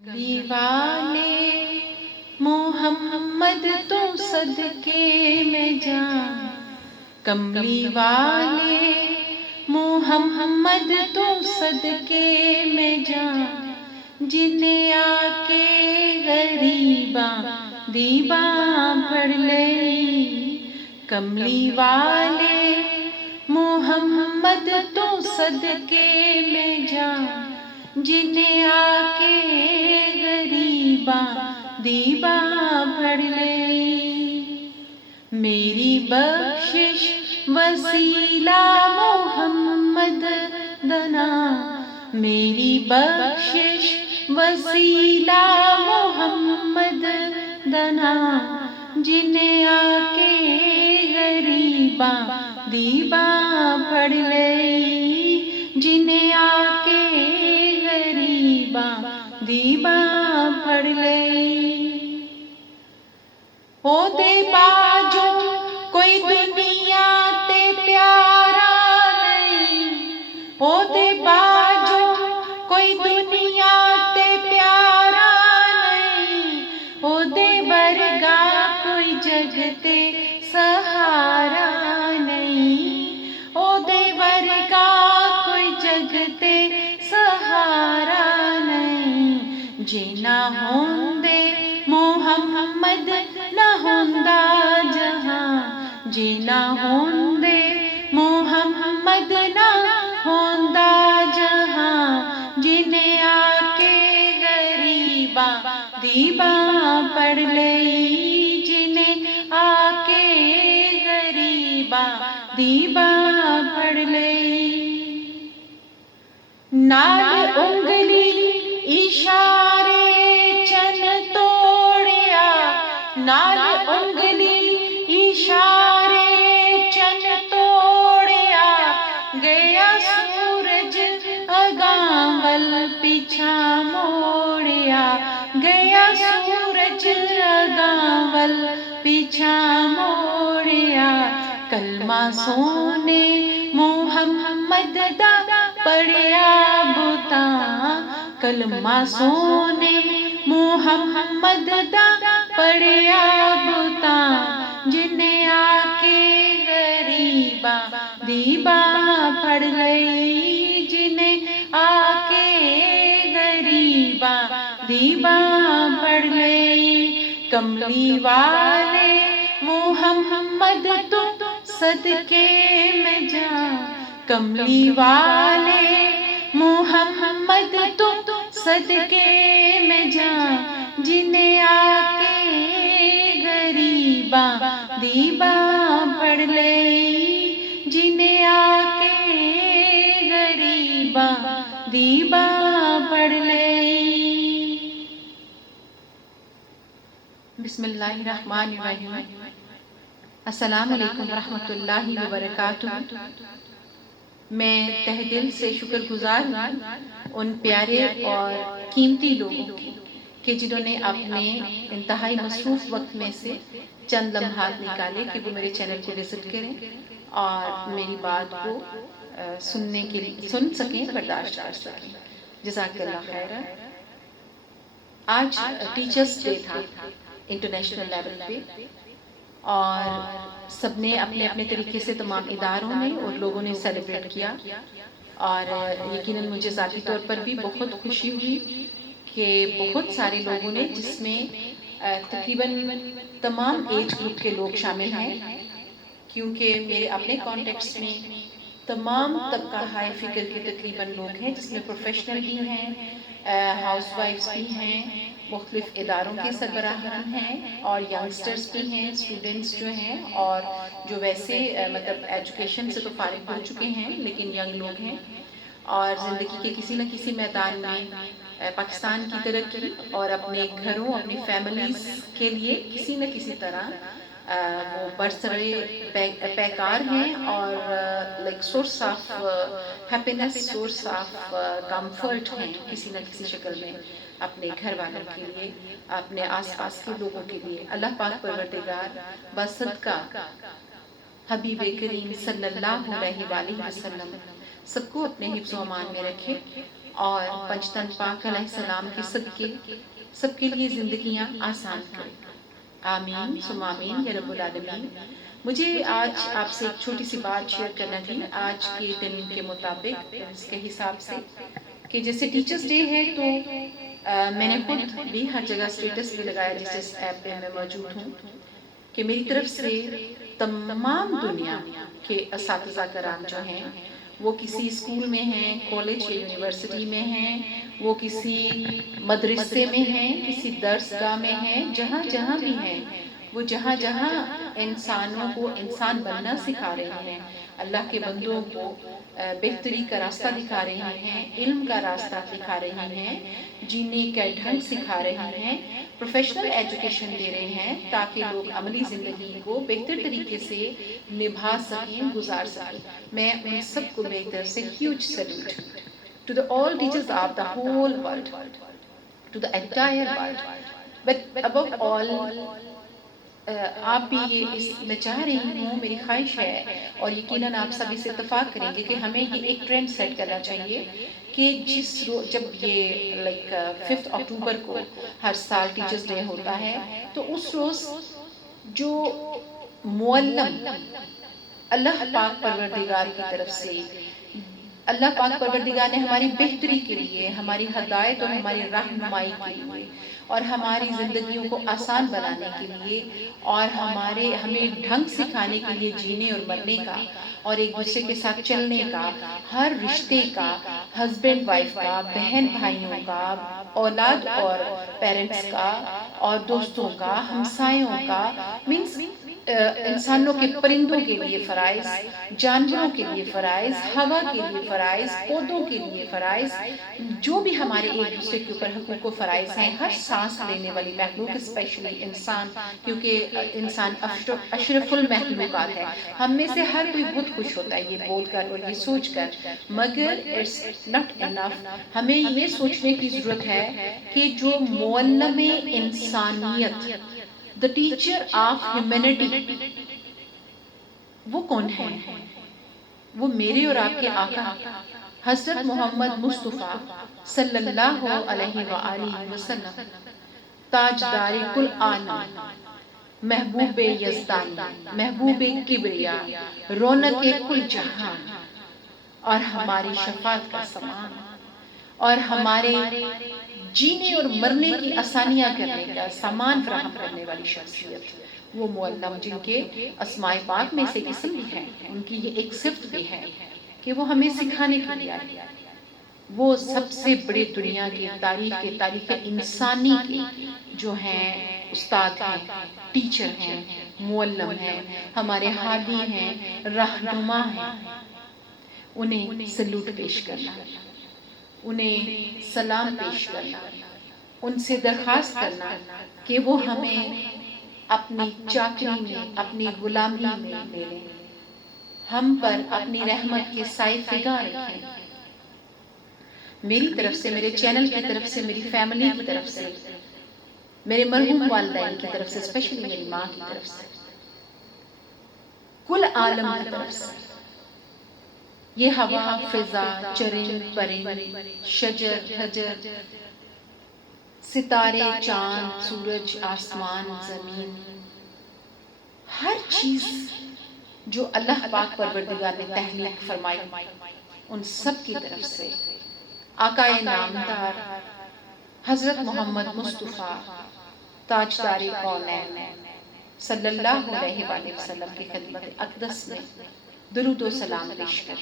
کملی والے محمد تو صدقے میں جان، کملی والے محمد تو صدقے میں جان، جنہیں آ کے غریباں دیباں پڑھ لئی۔ کملی والے محمد تو صدقے میں جان، جنہیں آ کے غریباں دیباں پڑھ لئی۔ میری بخشش وسیلہ محمد دنا، میری بخشش وسیلہ محمد دنا، جنہیں آ کے غریباں دیباں پڑھ لئی، جنہیں آ کے غریباں دیباں پڑھ لئی۔ او دے باجو کوئی دنیا تے پیارا نہیں، او دے باجو کوئی دنیا تے پیارا نہیں، او دے ورگا کوئی جگ تے سہارا نہیں، او دے ورگا کوئی جگ تے سہارا نہیں۔ جے نہ ہوندے محمد نہ ہوندا جہاں، جے نہ ہوندے محمد نہ ہوندا جہاں، جنہیں آ کے غریباں دیباں پڑھ لئی، جنہیں آ کے غریباں دیباں پڑھ لئی۔ نال انگلی اشارے چن توڑیا، نال انگلی اشارے چن توڑیا، گیا سورج اگاں ول پیچھا موڑیا، گیا سورج اگاں ول پیچھا موڑیا۔ کلمہ سونے محمد دا پڑھیا بتاں، کلمہ سونے محمد دا پڑھیا بتاں، جنہیں آ کے غریباں دیباں پڑھ لئی، جنہیں آ کے غریباں دیباں پڑھ لئی۔ کملی والے محمد تو صدقے میں جان، کملی والے محمد تو صدقے میں جان، جنہیں آ کے غریباں دیباں پڑھ لئی، جنہیں آ کے غریباں دیباں پڑھ لئی۔ بسم اللہ الرحمن الرحیم۔ السلام علیکم ورحمۃ اللہ وبرکاتہ۔ میں تہ دل سے شکر گزار ہوں ان پیارے اور قیمتی لوگوں کی کہ جنہوں نے اپنے انتہائی مصروف وقت میں سے چند لمحات نکالے کہ وہ میرے چینل کو وزٹ کریں اور میری بات کو سن سکیں، برداشت کر سکیں۔ جزاک اللہ خیر۔ آج ٹیچرز ڈے تھا انٹرنیشنل لیول پہ، اور سب نے اپنے اپنے طریقے سے، تمام اداروں نے اور لوگوں نے سیلیبریٹ کیا، اور یقیناً مجھے ذاتی طور پر بھی بہت خوشی ہوئی کہ بہت سارے لوگوں نے، جس میں تقریباً تمام ایج گروپ کے لوگ شامل ہیں، کیونکہ میرے اپنے کانٹیکٹس میں تمام طبقہ ہائی فکر کے تقریباً لوگ ہیں، جس میں پروفیشنل بھی ہیں، ہاؤس وائفز بھی ہیں، مختلف اداروں کے سربراہان ہیں، اور ینگسٹرز بھی ہیں، اسٹوڈنٹس جو ہیں، اور جو ویسے مطلب ایجوکیشن سے تو فارغ ہو چکے ہیں لیکن ینگ لوگ ہیں، اور زندگی کے کسی نہ کسی میدان میں پاکستان کی ترقی اور اپنے گھروں، اپنی فیملیز کے لیے کسی نہ کسی طرح وہ برسرے پیکار ہیں، اور like source of happiness, source of comfort ہیں کسی نہ کسی شکل میں اپنے گھر والوں کے لیے، اپنے آس پاس کے لوگوں کے لیے۔ اللہ پاک پروردگار بصدقہ حبیب کریم صلی اللہ علیہ وآلہ وسلم سب کو اپنے حفظ و امان میں رکھے، اور پنجتن پاک علیہ السلام کے صدقے سب کے لیے زندگیاں آسان کرے۔ آمین ثم آمین یا رب العالمین۔ مجھے آج آپ سے ایک چھوٹی سی بات شیئر کرنا تھی آج کے دن کے مطابق، اس کے حساب سے کہ جیسے ٹیچرز ڈے ہے تو میں نے خود بھی ہر جگہ اسٹیٹس بھی لگایا جس اس ایپ پہ میں موجود ہوں کہ میری طرف سے تمام دنیا کے اساتذہ کرام جو ہیں وہ کسی اسکول میں ہیں، کالج یا یونیورسٹی میں ہیں، وہ کسی مدرسے میں ہیں، کسی درسگاہ میں ہیں، جہاں جہاں بھی ہیں، وہ جہاں جہاں انسانوں کو انسان بننا سکھا رہے ہیں، اللہ کے بندوں کو بہتری کا راستہ دکھا رہے ہیں، علم کا راستہ دکھا رہے ہیں، جینے کا ڈھنگ سکھا رہے ہیں، پروفیشنل ایجوکیشن دے رہے ہیں تاکہ لوگ عملی زندگی کو بہتر طریقے سے نبھا سکیں، گزار سکیں۔ میں ان سب کو میری طرف سے huge salute to the all teachers of the whole world, to the entire world, but above all آپ بھی یہ میں چاہ رہی ہوں، میری خواہش ہے اور یقیناً آپ سب اس اتفاق کریں گے کہ ہمیں یہ ایک ٹرینڈ سیٹ کرنا چاہیے کہ جب یہ لائک 5 اکتوبر کو ہر سال ٹیچرز ڈے ہوتا ہے تو اس روز جو معلم اللہ پاک پروردگار کی طرف سے اللہ پاک پروردگار نے ہماری بہتری کے لیے، ہماری ہدایت اور ہماری رہنمائی کے لیے اور ہماری زندگیوں کو آسان بنانے کے لیے اور ہمیں ڈھنگ سکھانے کے لیے جینے اور مرنے کا اور ایک دوسرے کے ساتھ چلنے کا، ہر رشتے کا، ہسبینڈ وائف کا، بہن بھائیوں کا، اولاد اور پیرنٹس کا اور دوستوں کا، ہمسایوں کا، مینس انسانوں کے پرندوں کے لیے فرائض، جانوروں کے لیے فرائض، ہوا کے لیے فرائض، پودوں کے لیے فرائض، جو بھی ہمارے ایک دوسرے کے اوپر حقوق و فرائض ہیں، ہر سانس لینے والی مخلوق اسپیشلی انسان، کیونکہ انسان اشرف المخلوقات ہے، ہم میں سے ہر کوئی بہت خوش ہوتا ہے یہ بول کر اور یہ سوچ کر، مگر اٹس ناٹ انف، ہمیں یہ سوچنے کی ضرورت ہے کہ جو معلم انسانیت، the teacher of humanity، وہ کون ہے؟ وہ میرے اور آپ کے آقا حضرت محمد مصطفیٰ صلی اللہ علیہ وآلہ وسلم، تاجدار کل عالم، محبوب یزدانی، محبوب کبریا، رونق کل جہان اور ہماری شفاعت کا سامان اور ہمارے جینے اور مرنے کی آسانیاں کرنے کا سامان فراہم کرنے والی شخصیت، وہ معلم جن کے اسماء پاک میں سے اسم بھی ہے، ان کی یہ ایک صفت بھی ہے کہ وہ ہمیں سکھانے کے لیے آئے، وہ سب سے بڑے دنیا کی تاریخ انسانی کے جو ہیں استاد ہیں، ٹیچر ہیں، معلم ہیں، ہمارے ہادی ہیں، رہنما ہیں، انہیں سلوٹ پیش کرنا، انہیں سلام پیش کرنا، ان سے درخواست کرنا کہ وہ ہمیں اپنی چاکری میں، اپنی غلامی میں لے لیں، ہم پر اپنی رحمت کے سائے فگاں رکھیں۔ میری طرف سے، میرے چینل کی طرف سے، میری فیملی کی طرف سے، میرے مرحوم والدین کی طرف سے، اسپیشلی میری ماں کی طرف سے، کل عالم کی طرف سے، یہ ہوا، فضا، چرند، پرند، شجر، حجر، ستارے، چاند، سورج، آسمان، زمین، ہر چیز جو اللہ پاک پروردگار نے تخلیق فرمائی، ان سب کی طرف سے آقا نامدار حضرت محمد مصطفیٰ تاجدار کونین صلی اللہ علیہ وآلہ وسلم کی خدمت اقدس میں درود و سلام پیش کر